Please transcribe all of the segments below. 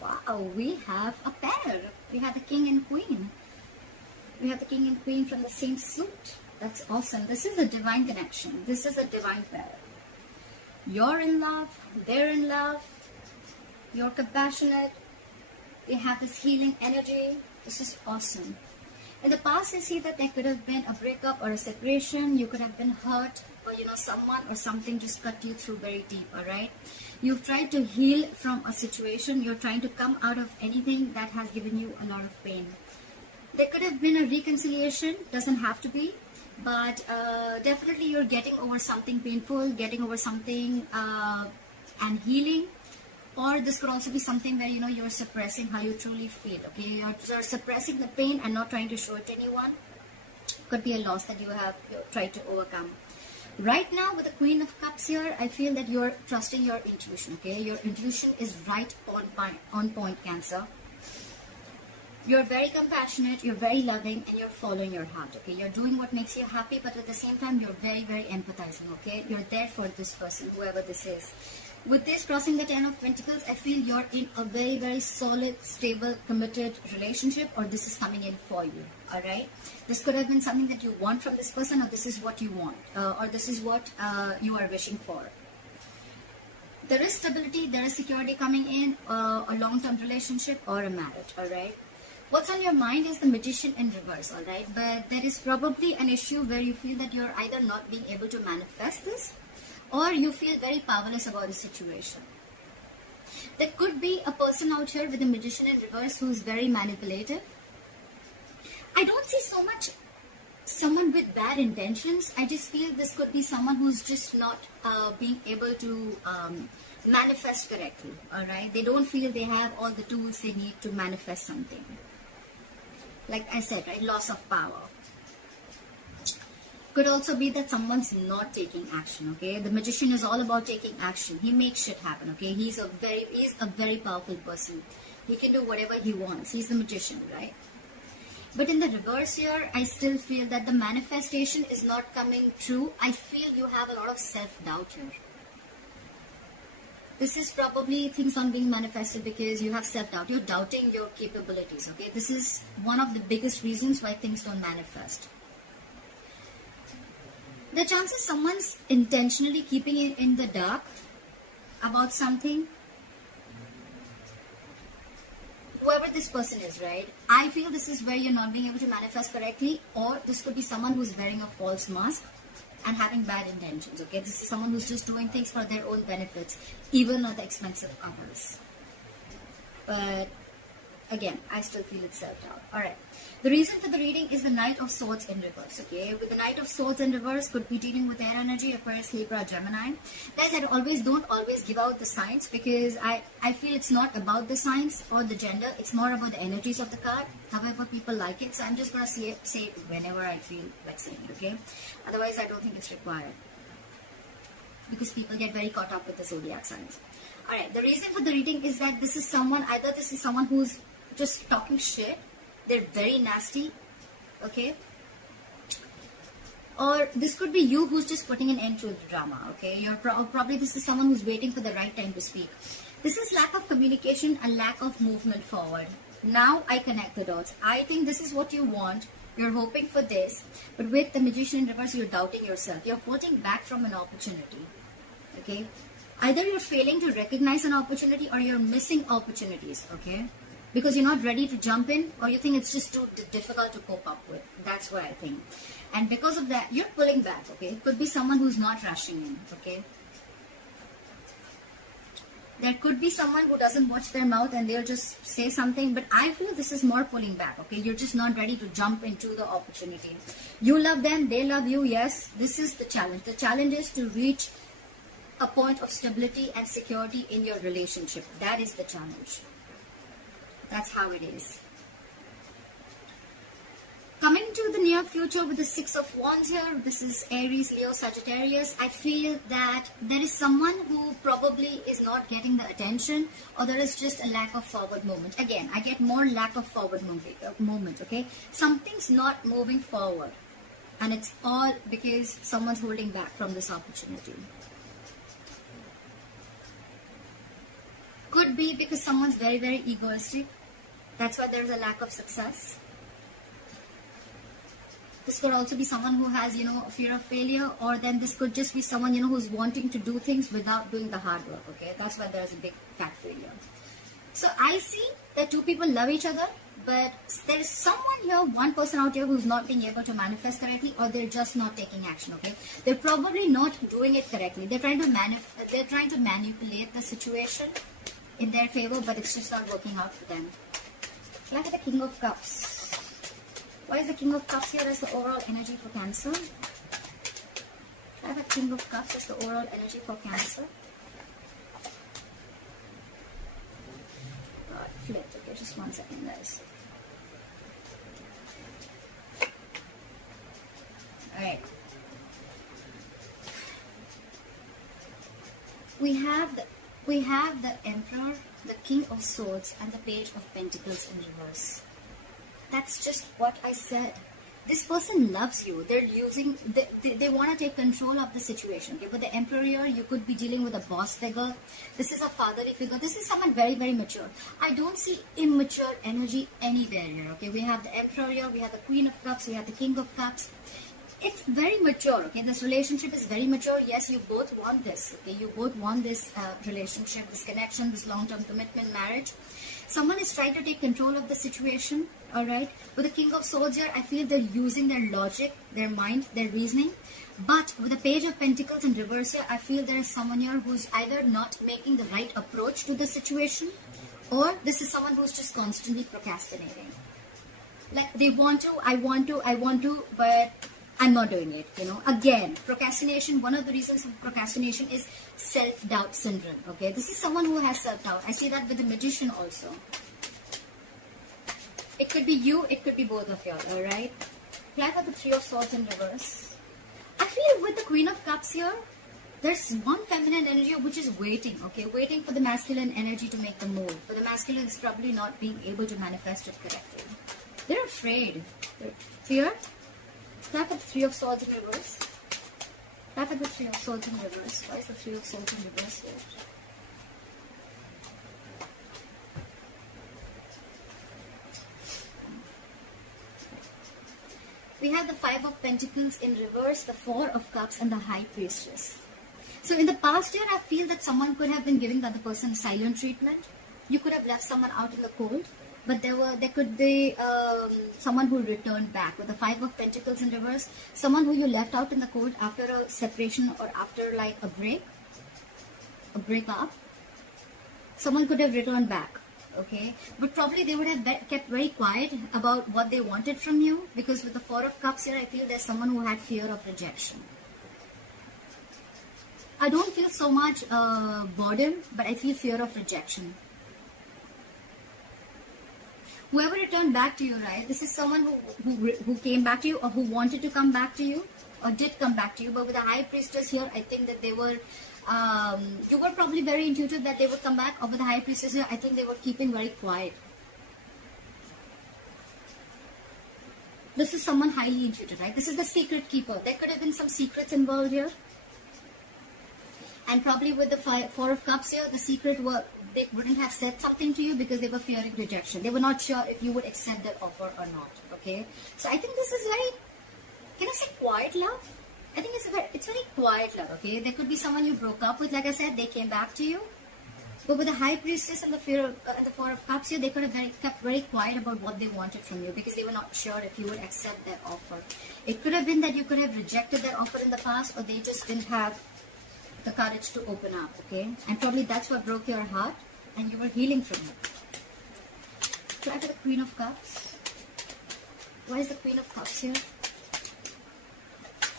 Wow, we have a pair. We have the king and queen. We have the king and queen from the same suit. That's awesome. This is a divine connection. This is a divine pair. You're in love. They're in love. You're compassionate. They have this healing energy. This is awesome. In the past, I see that there could have been a breakup or a separation. You could have been hurt, or someone or something just cut you through very deep. All right, you've tried to heal from a situation. You're trying to come out of anything that has given you a lot of pain. There could have been a reconciliation. Doesn't have to be, but definitely you're getting over something painful, getting over something and healing. Or this could also be something where you're suppressing how you truly feel. Okay, you're suppressing the pain and not trying to show it to anyone. Could be a loss that you have tried to overcome. Right now with the Queen of Cups here, I feel that you're trusting your intuition. Okay, your intuition is right on point, Cancer. You're very compassionate, you're very loving, and you're following your heart. Okay, you're doing what makes you happy, but at the same time you're very, very empathizing. Okay, you're there for this person, whoever this is. With this crossing the 10 of Pentacles, I feel you're in a very, very solid, stable, committed relationship, or this is coming in for you. All right, this could have been something that you want from this person, or this is what you want, or this is what you are wishing for. There is stability, there is security coming in, a long-term relationship or a marriage. All right. What's on your mind is the Magician in reverse, all right? But there is probably an issue where you feel that you're either not being able to manifest this, or you feel very powerless about the situation. There could be a person out here with the Magician in reverse who is very manipulative. I don't see so much someone with bad intentions. I just feel this could be someone who's just not being able to manifest correctly, all right? They don't feel they have all the tools they need to manifest something. Like I said, right, loss of power. Could also be that someone's not taking action, okay? The Magician is all about taking action. He makes shit happen, okay? He's a very powerful person. He can do whatever he wants. He's the Magician, right? But in the reverse here, I still feel that the manifestation is not coming true. I feel you have a lot of self-doubt here. This is probably things not being manifested because you have self-doubt. You're doubting your capabilities, okay? This is one of the biggest reasons why things don't manifest. The chances someone's intentionally keeping it in the dark about something. Whoever this person is, right? I feel this is where you're not being able to manifest correctly, or this could be someone who's wearing a false mask and having bad intentions, okay? This is someone who's just doing things for their own benefits, even at the expense of others. But again, I still feel it's self-doubt. All right. The reason for the reading is the Knight of Swords in reverse, okay? With the Knight of Swords in reverse, could be dealing with air energy, Aquarius, Libra, Gemini. Guys, I don't always give out the signs because I feel it's not about the signs or the gender. It's more about the energies of the card. However, people like it. So I'm just going to say it whenever I feel like saying it, okay? Otherwise, I don't think it's required because people get very caught up with the zodiac signs. All right. The reason for the reading is that this is someone who's just talking shit. They're very nasty, okay? Or this could be you who's just putting an end to the drama, okay? You're probably this is someone who's waiting for the right time to speak. This is lack of communication and lack of movement forward. Now I connect the dots. I think this is what you want. You're hoping for this, but with the Magician in reverse, you're doubting yourself. You're holding back from an opportunity, okay? Either you're failing to recognize an opportunity or you're missing opportunities, okay? Because you're not ready to jump in, or you think it's just too difficult to cope up with. That's what I think. And because of that, you're pulling back, okay? It could be someone who's not rushing in, okay? There could be someone who doesn't watch their mouth and they'll just say something, but I feel this is more pulling back, okay? You're just not ready to jump into the opportunity. You love them, they love you, yes. This is the challenge. The challenge is to reach a point of stability and security in your relationship. That is the challenge. That's how it is. Coming to the near future with the Six of Wands here, this is Aries, Leo, Sagittarius. I feel that there is someone who probably is not getting the attention, or there is just a lack of forward movement. Again, I get more lack of forward movement, okay? Something's not moving forward, and it's all because someone's holding back from this opportunity. Could be because someone's very, very egoistic. That's why there's a lack of success. This could also be someone who has, you know, a fear of failure, or then this could just be someone, you know, who's wanting to do things without doing the hard work, okay? That's why there's a big fat failure. So I see that two people love each other, but there is someone here, one person out here who's not being able to manifest correctly, or they're just not taking action, okay? They're probably not doing it correctly. They're trying to manipulate the situation in their favor, but it's just not working out for them. Look at the King of Cups. Why is the King of Cups here as the overall energy for Cancer? I have a King of Cups as the overall energy for Cancer. Right, flipped. Okay, just 1 second, guys. Alright. We have the Emperor, the King of Swords, and the Page of Pentacles in reverse. That's just what I said. This person loves you. They're using, they want to take control of the situation. Okay? With the Emperor here, you could be dealing with a boss figure. This is a fatherly figure. This is someone very, very mature. I don't see immature energy anywhere here. Okay, we have the Emperor here, we have the Queen of Cups, we have the King of Cups. It's very mature. Okay, this relationship is very mature. Yes, you both want this. Okay, you both want this relationship, this connection, this long-term commitment, marriage. Someone is trying to take control of the situation. All right, with the King of Swords here, I feel they're using their logic, their mind, their reasoning. But with the Page of Pentacles in reverse here, I feel there is someone here who's either not making the right approach to the situation, or this is someone who's just constantly procrastinating. Like they want to, I want to, but I'm not doing it, you know. Again, procrastination, one of the reasons for procrastination is self-doubt syndrome, okay. This is someone who has self-doubt. I see that with the Magician also. It could be you, it could be both of y'all, alright? Apply for the Three of Swords in reverse. I feel with the Queen of Cups here, there's one feminine energy which is waiting, okay? Waiting for the masculine energy to make the move. But the masculine is probably not being able to manifest it correctly. They're afraid. Fear. Apply for the Three of Swords in reverse. Apply for the Three of Swords in reverse. Why is the Three of Swords in reverse here? We have the Five of Pentacles in reverse, the Four of Cups, and the High Priestess. So in the past year, I feel that someone could have been giving the other person silent treatment. You could have left someone out in the cold, but there could be someone who returned back. With the Five of Pentacles in reverse, someone who you left out in the cold after a separation or after like a breakup, someone could have returned back. Okay, but probably they would have kept very quiet about what they wanted from you, because with the Four of Cups here, I feel there's someone who had fear of rejection. I don't feel so much boredom, but I feel fear of rejection. Whoever returned back to you, right, this is someone who came back to you, or who wanted to come back to you, or did come back to you. But with the High Priestess here, I think that they were you were probably very intuitive that they would come back. Or with the High Priestess here, I think they were keeping very quiet. This is someone highly intuitive, right? This is the secret keeper. There could have been some secrets involved here. And probably with the Four of Cups here, the secret were, they wouldn't have said something to you because they were fearing rejection. They were not sure if you would accept that offer or not. Okay, so I think this is very, can I say quiet love? I think it's very quiet love. Okay, there could be someone you broke up with. Like I said, they came back to you. But with the High Priestess and the Four of Cups here, they could have kept very quiet about what they wanted from you, because they were not sure if you would accept that offer. It could have been that you could have rejected that offer in the past, or they just didn't have the courage to open up. Okay, and probably that's what broke your heart, and you were healing from it. Try for the Queen of Cups. Why is the Queen of Cups here?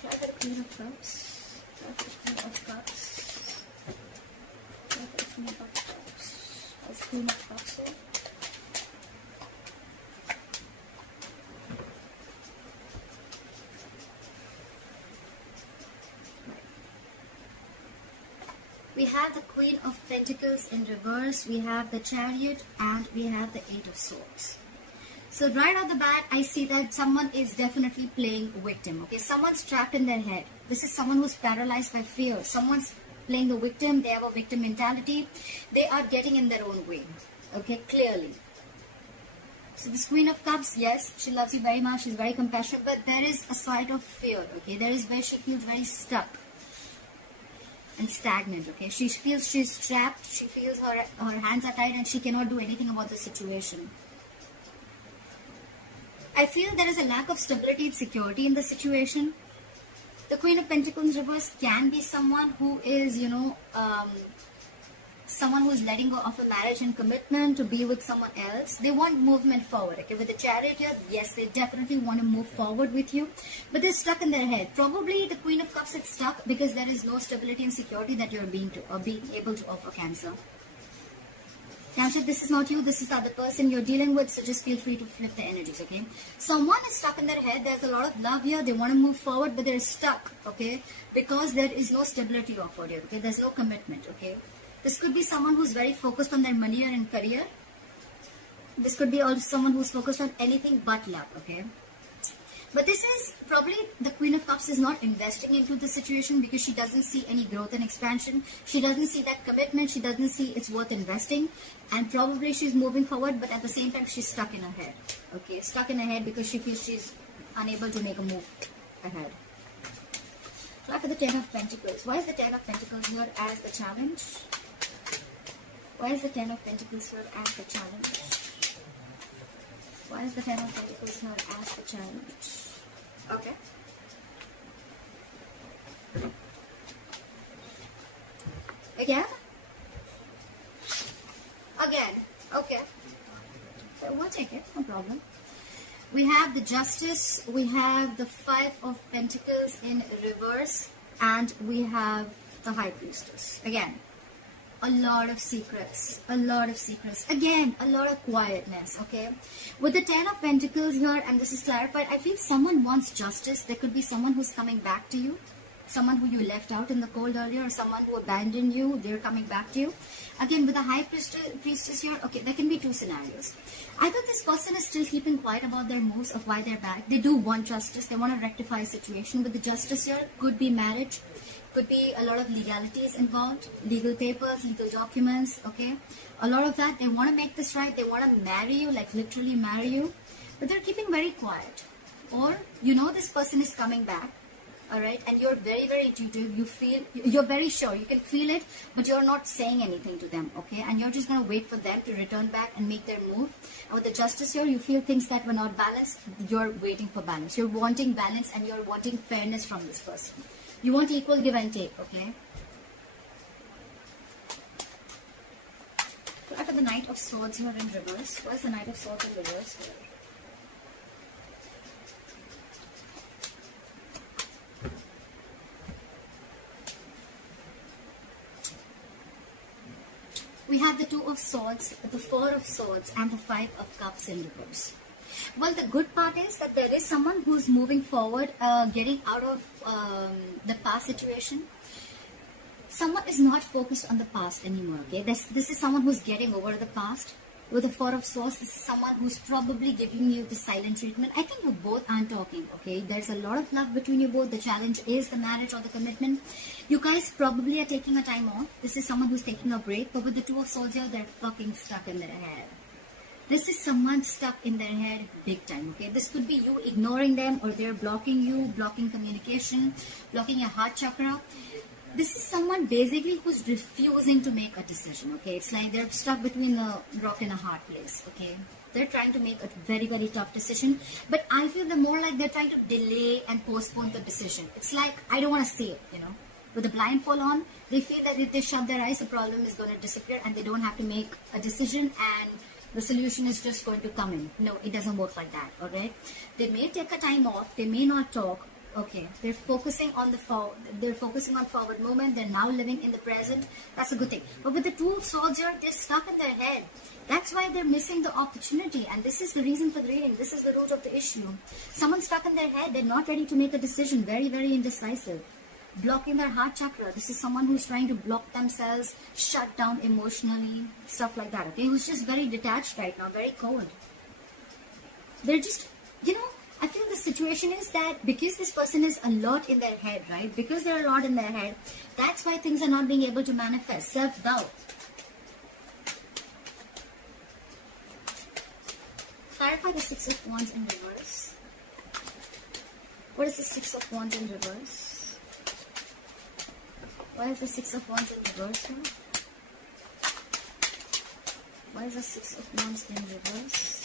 Try for the Queen of Cups. Try for the Queen of Cups. Try for the Queen of Cups. Why is the Queen of Cups here? We have the Queen of Pentacles in reverse, we have the Chariot, and we have the Eight of Swords. So right off the bat, I see that someone is definitely playing victim. Okay, someone's trapped in their head. This is someone who's paralyzed by fear. Someone's playing the victim. They have a victim mentality. They are getting in their own way. Okay, clearly. So this Queen of Cups, yes, she loves you very much. She's very compassionate, but there is a side of fear. Okay, there is where she feels very stuck and stagnant. Okay, she feels she's trapped. She feels her hands are tied and she cannot do anything about the situation. I feel there is a lack of stability and security in the situation. The Queen of Pentacles reverse can be someone who is, someone who is letting go of a marriage and commitment to be with someone else. They want movement forward. Okay, with the Chariot here, yes, they definitely want to move forward with you, but they're stuck in their head. Probably the Queen of Cups is stuck because there is no stability and security that you're being able to offer, Cancer. Cancer, this is not you, this is the other person you're dealing with, so just feel free to flip the energies, okay? Someone is stuck in their head, there's a lot of love here, they want to move forward, but they're stuck, okay? Because there is no stability offered here, okay? There's no commitment, okay? This could be someone who's very focused on their money and career. This could be also someone who's focused on anything but love, okay? But this is probably the Queen of Cups is not investing into the situation because she doesn't see any growth and expansion. She doesn't see that commitment. She doesn't see it's worth investing. And probably she's moving forward, but at the same time, she's stuck in her head. Okay, stuck in her head because she feels she's unable to make a move ahead. Try for the Ten of Pentacles. Why is the Ten of Pentacles here as the challenge? Why is the Ten of Pentacles here as the challenge? Why is the Ten of Pentacles here as the challenge? Okay. Again? Again. Okay. So we'll take it. No problem. We have the Justice. We have the Five of Pentacles in reverse. And we have the High Priestess. Again. A lot of secrets, again, a lot of quietness, okay? With the Ten of Pentacles here, and this is clarified, I feel someone wants justice. There could be someone who's coming back to you, someone who you left out in the cold earlier, or someone who abandoned you, they're coming back to you. Again, with the High Priestess here, okay, there can be two scenarios. Either this person is still keeping quiet about their moves of why they're back. They do want justice, they want to rectify a situation. With the Justice here, could be marriage, could be a lot of legalities involved, legal papers, legal documents, okay? A lot of that, they want to make this right, they want to marry you, like literally marry you, but they're keeping very quiet. Or, this person is coming back, alright, and you're very, very intuitive, you're very sure, you can feel it, but you're not saying anything to them, okay? And you're just going to wait for them to return back and make their move. And with the Justice here, you feel things that were not balanced, you're waiting for balance. You're wanting balance and you're wanting fairness from this person. You want equal give and take, okay? So after the Knight of Swords here in reverse, why is the Knight of Swords in reverse here? We have the Two of Swords, the Four of Swords, and the Five of Cups in reverse. Well, the good part is that there is someone who's moving forward, getting out of the past situation. Someone is not focused on the past anymore, okay? This is someone who's getting over the past. With the Four of Swords, this is someone who's probably giving you the silent treatment. I think you both aren't talking, okay? There's a lot of love between you both. The challenge is the marriage or the commitment. You guys probably are taking a time off. This is someone who's taking a break. But with the Two of Swords here, they're fucking stuck in their head. This is someone stuck in their head big time, okay? This could be you ignoring them, or they're blocking you, blocking communication, blocking your heart chakra. This is someone basically who's refusing to make a decision, okay? It's like they're stuck between a rock and a hard place, okay? They're trying to make a very, very tough decision. But I feel they're more like they're trying to delay and postpone the decision. It's like, I don't want to see it, With the blindfold on, they feel that if they shut their eyes, the problem is going to disappear and they don't have to make a decision and the solution is just going to come in. No, it doesn't work like that, alright? They may take a time off, they may not talk, okay? They're focusing on forward movement, they're now living in the present. That's a good thing. But with the Two of Swords here, they're stuck in their head. That's why they're missing the opportunity, and this is the reason for the reading. This is the root of the issue. Someone stuck in their head, they're not ready to make a decision, very, very indecisive. Blocking their heart chakra. This is someone who's trying to block themselves, shut down emotionally, stuff like that, okay? Who's just very detached right now, very cold. They're just, I feel the situation is that because this person is a lot in their head, right? Because they're a lot in their head, that's why things are not being able to manifest. Self-doubt. Clarify the Six of Wands in reverse. What is the Six of Wands in reverse? Why is the Six of Wands in reverse here? Why is the Six of Wands in reverse?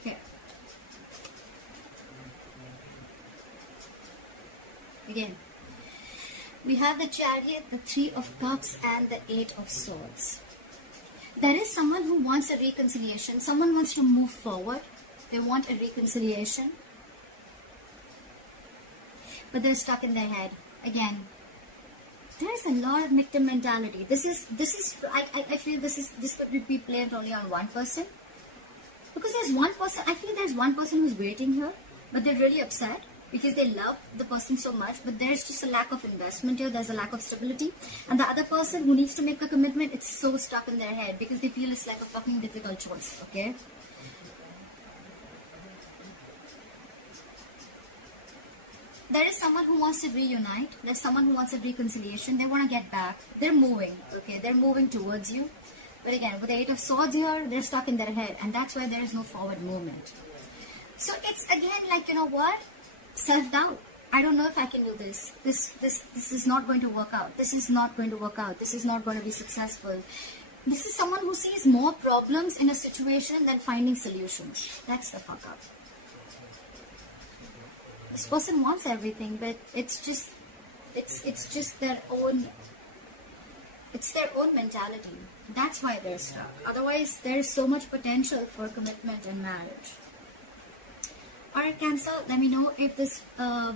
Okay. Again, we have the Chariot, the Three of Cups, and the Eight of Swords. There is someone who wants a reconciliation. Someone wants to move forward. They want a reconciliation. But they're stuck in their head. Again, there's a lot of victim mentality. I feel this could be played only on one person. Because there's one person, I feel there's one person who's waiting here, but they're really upset because they love the person so much, but there's just a lack of investment here, there's a lack of stability. And the other person who needs to make a commitment, it's so stuck in their head because they feel it's like a fucking difficult choice, okay? There is someone who wants to reunite. There's someone who wants a reconciliation. They want to get back. They're moving, okay? They're moving towards you. But again, with the Eight of Swords here, they're stuck in their head. And that's why there is no forward movement. So it's again like, you know what? Self-doubt. I don't know if I can do this. This is not going to work out. This is not going to work out. This is not going to be successful. This is someone who sees more problems in a situation than finding solutions. That's the fuck up. This person wants everything, but it's just their own mentality. That's why they're stuck. Otherwise, there's so much potential for commitment and marriage. Alright, Cancer, let me know if this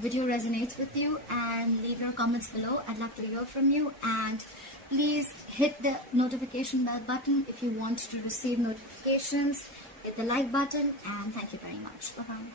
video resonates with you and leave your comments below. I'd love to hear from you, and please hit the notification bell button if you want to receive notifications. Hit the like button, and thank you very much. Bye-bye.